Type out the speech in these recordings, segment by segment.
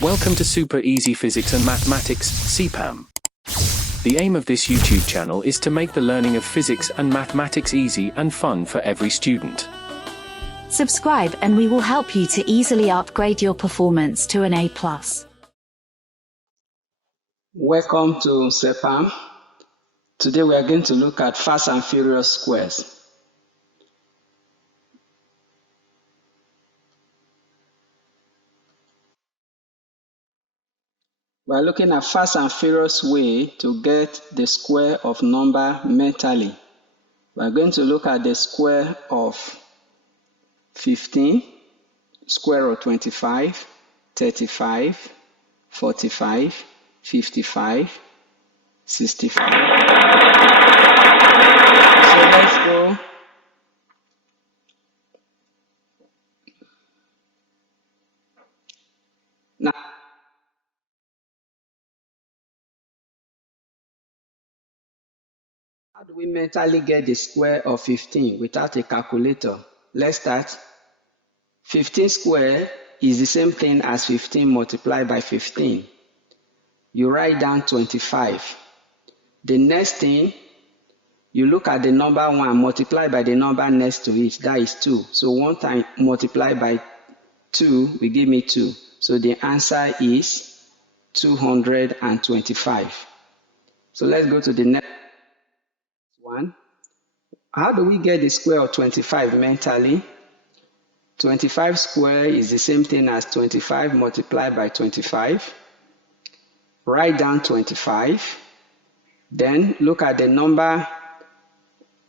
Welcome to Super Easy Physics and Mathematics, CPAM. The aim of this YouTube channel is to make the learning of physics and mathematics easy and fun for every student. Subscribe and we will help you to easily upgrade your performance to an A+. Welcome to CPAM. Today we are going to look at fast and furious squares. We are looking at fast and furious way to get the square of number mentally. We are going to look at the square of 15, square of 25, 35, 45, 55, 65. So let's go. Now, how do we mentally get the square of 15 without a calculator? Let's start. 15 square is the same thing as 15 multiplied by 15. You write down 25. The next thing, you look at the number 1 multiplied by the number next to it, that is 2. So 1 time multiplied by 2 will give me 2. So the answer is 225. So let's go to the next one. How do we get the square of 25 mentally? 25 square is the same thing as 25 multiplied by 25. Write down 25. Then look at the number,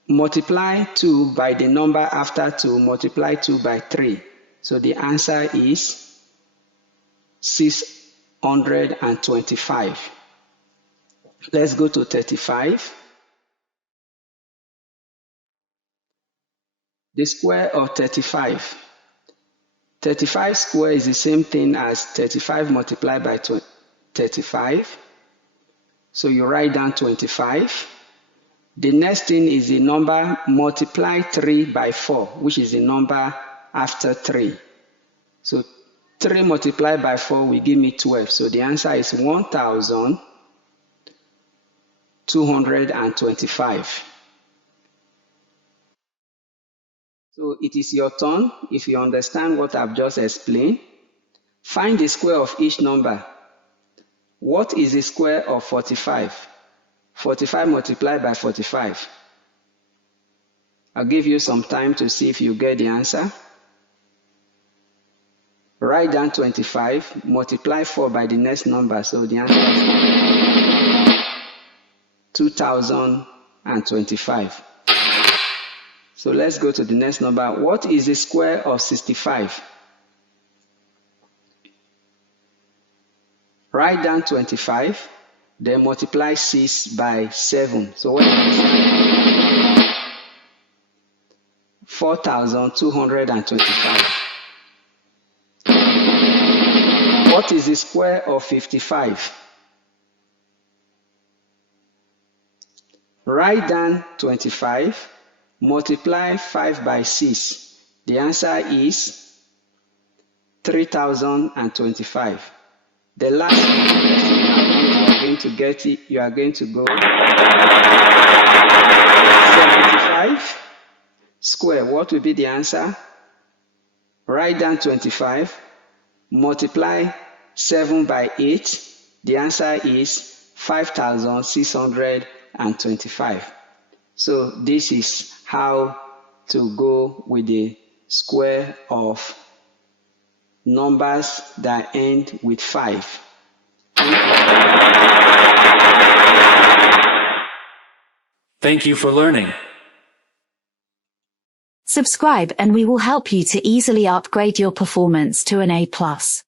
multiply 2 by the number after 2, multiply 2 by 3. So the answer is 625. Let's go to 35. The square of 35. 35 square is the same thing as 35 multiplied by 35. So you write down 25. The next thing is the number multiply 3 by 4, which is the number after 3. So 3 multiplied by 4 will give me 12. So the answer is 1225. So it is your turn. If you understand what I've just explained, find the square of each number. What is the square of 45? 45 multiplied by 45. I'll give you some time to see if you get the answer. Write down 25, multiply 4 by the next number. So the answer is 2025. So let's go to the next number. What is the square of 65? Write down 25, then multiply 6 by 7. So what is the answer? 4,225. What is the square of 55? Write down 25. Multiply 5 by 6. The answer is 3025. The last question, you are going to get it. You are going to go 75 square. What will be the answer? Write down 25. Multiply 7 by 8. The answer is 5625. So this is how to go with the square of numbers that end with 5. Thank you for learning. Subscribe and we will help you to easily upgrade your performance to an A+.